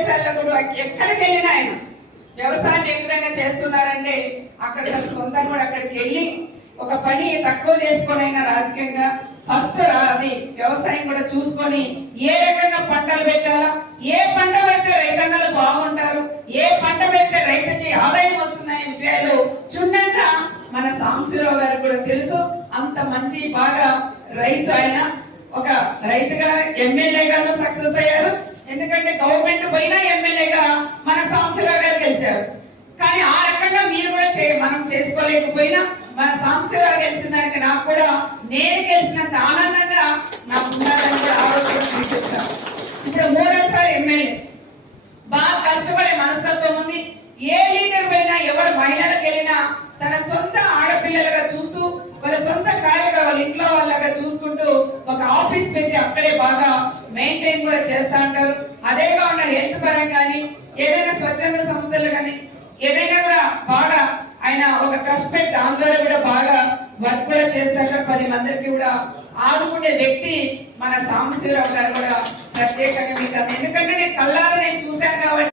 విదేశాల్లో కూడా ఎక్కడికి వెళ్ళినా ఆయన వ్యవసాయం ఎక్కడైనా చేస్తున్నారంటే అక్కడ తన సొంతం కూడా అక్కడికి వెళ్ళి ఒక పని తక్కువ చేసుకొని రాజకీయంగా ఫస్ట్ అది వ్యవసాయం కూడా చూసుకొని ఏ రకంగా పంటలు పెట్టాలా? ఏ పంట పెడితే రైతన్నలు బాగుంటారు? ఏ పంట పెడితే రైతుకి ఆదాయం వస్తుందనే విషయాలు చుండంగా మన సాంశీరావు గారికి కూడా తెలుసు. అంత మంచి బాగా రైతు ఆయన. ఒక రైతుగా ఎమ్మెల్యేగాను సక్సెస్ అయ్యారు. ఎందుకంటే గవర్నమెంట్ పైన ఎమ్మెల్యేగా మన సాంబశివరావు గారు గెలిచారు. కానీ ఆ రకంగా మీరు కూడా చే మనం చేసుకోలేకపోయినా మన సాంబశివరావు గెలిచిన దానికి నాకు కూడా నేను గెలిచినంత ఆనందంగా నాకు ఉండాలని కూడా ఆలోచన ఇప్పుడు మూడోసారి ఎమ్మెల్యే. బాగా కష్టపడే మనస్తత్వం ఉంది. ఏ లీడర్ పైన ఎవరు మహిళలకు వెళ్ళినా తన సొంత ఆడపిల్లలుగా చూస్తూ వాళ్ళ సొంత కార్యగా వాళ్ళ ఇంట్లో వాళ్ళగా చూసుకుంటూ ఒక ఆఫీస్ పెట్టి అక్కడే బాగా మెయింటైన్ కూడా చేస్తా ఉంటారు. అదే కాకుండా హెల్త్ పరంగా కానీ ఏదైనా స్వచ్ఛంద సంస్థలు కానీ ఏదైనా కూడా బాగా ఆయన ఒక ట్రస్ట్ పెట్టి దానిలో కూడా బాగా వర్క్ కూడా చేస్తాక పది మందికి కూడా ఆదుకునే వ్యక్తి మన సాంబశివరావు గారు కూడా ప్రత్యేకంగా మీకు ఎందుకంటే నేను కళ్ళారా నేను